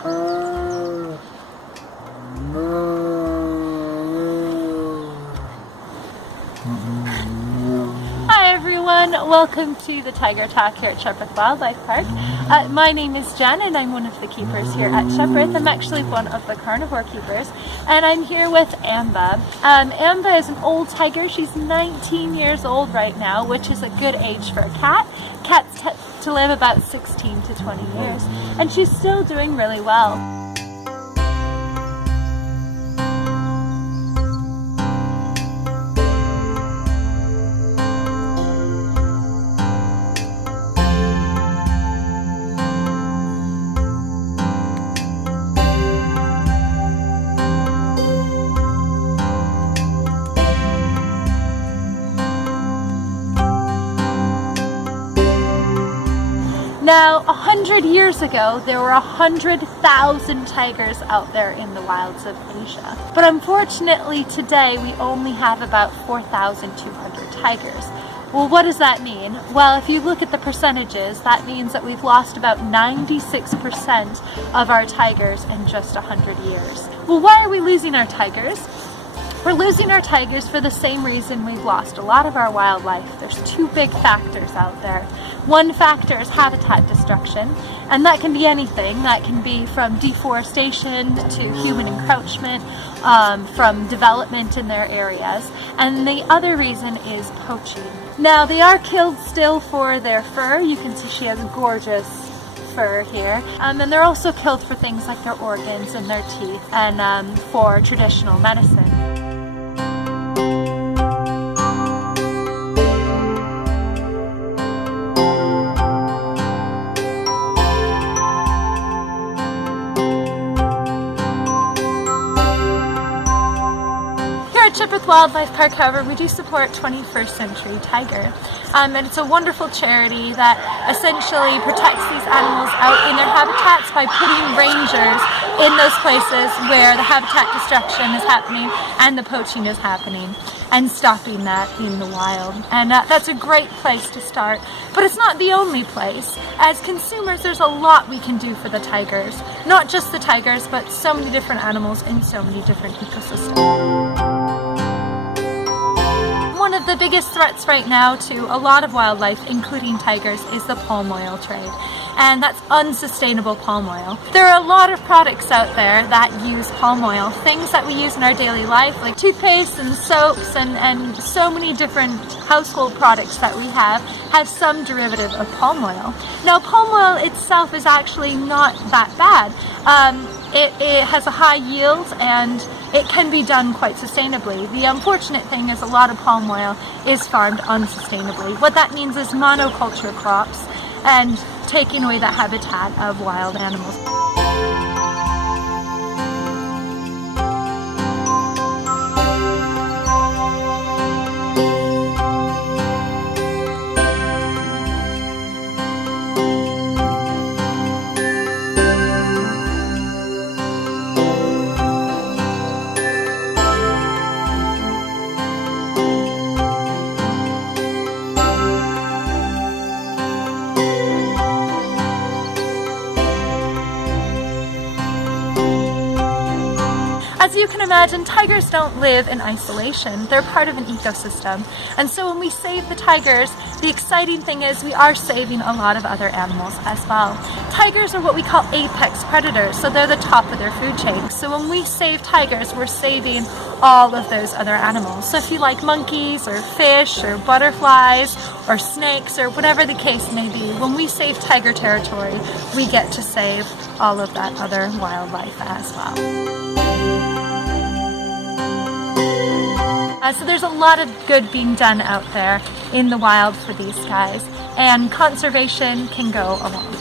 Hi everyone, welcome to the Tiger Talk here at Shepreth Wildlife Park. My name is Jen and I'm one of the keepers here at Shepreth. I'm actually one of the carnivore keepers and I'm here with Amba. Amba is an old tiger. She's 19 years old right now, which is a good age for a cat. Cats tend to live about 16 to 20 years and she's still doing really well. Now, 100 years ago, there were 100,000 tigers out there in the wilds of Asia. But unfortunately, today, we only have about 4,200 tigers. Well, what does that mean? Well, if you look at the percentages, that means that we've lost about 96% of our tigers in just 100 years. Well, why are we losing our tigers? We're losing our tigers for the same reason we've lost a lot of our wildlife. There's two big factors out there. One factor is habitat destruction, and that can be anything. That can be from deforestation to human encroachment, from development in their areas. And the other reason is poaching. Now, they are killed still for their fur. You can see she has gorgeous fur here. And they're also killed for things like their organs and their teeth and for traditional medicine. At Shepreth Wildlife Park, however, we do support 21st Century Tiger, and it's a wonderful charity that essentially protects these animals out in their habitats by putting rangers in those places where the habitat destruction is happening and the poaching is happening, and stopping that in the wild. And that's a great place to start, but it's not the only place. As consumers, there's a lot we can do for the tigers. Not just the tigers, but so many different animals in so many different ecosystems. One of the biggest threats right now to a lot of wildlife, including tigers, is the palm oil trade. And that's unsustainable palm oil. There are a lot of products out there that use palm oil, things that we use in our daily life, like toothpaste and soaps and so many different household products that we have some derivative of palm oil. Now, palm oil itself is actually not that bad. It has a high yield and it can be done quite sustainably. The unfortunate thing is a lot of palm oil is farmed unsustainably. What that means is monoculture crops and taking away the habitat of wild animals. As you can imagine, tigers don't live in isolation. They're part of an ecosystem. And so when we save the tigers, the exciting thing is we are saving a lot of other animals as well. Tigers are what we call apex predators, so they're the top of their food chain. So when we save tigers, we're saving all of those other animals. So if you like monkeys or fish or butterflies or snakes or whatever the case may be, when we save tiger territory, we get to save all of that other wildlife as well. So there's a lot of good being done out there in the wild for these guys, and conservation can go a long way.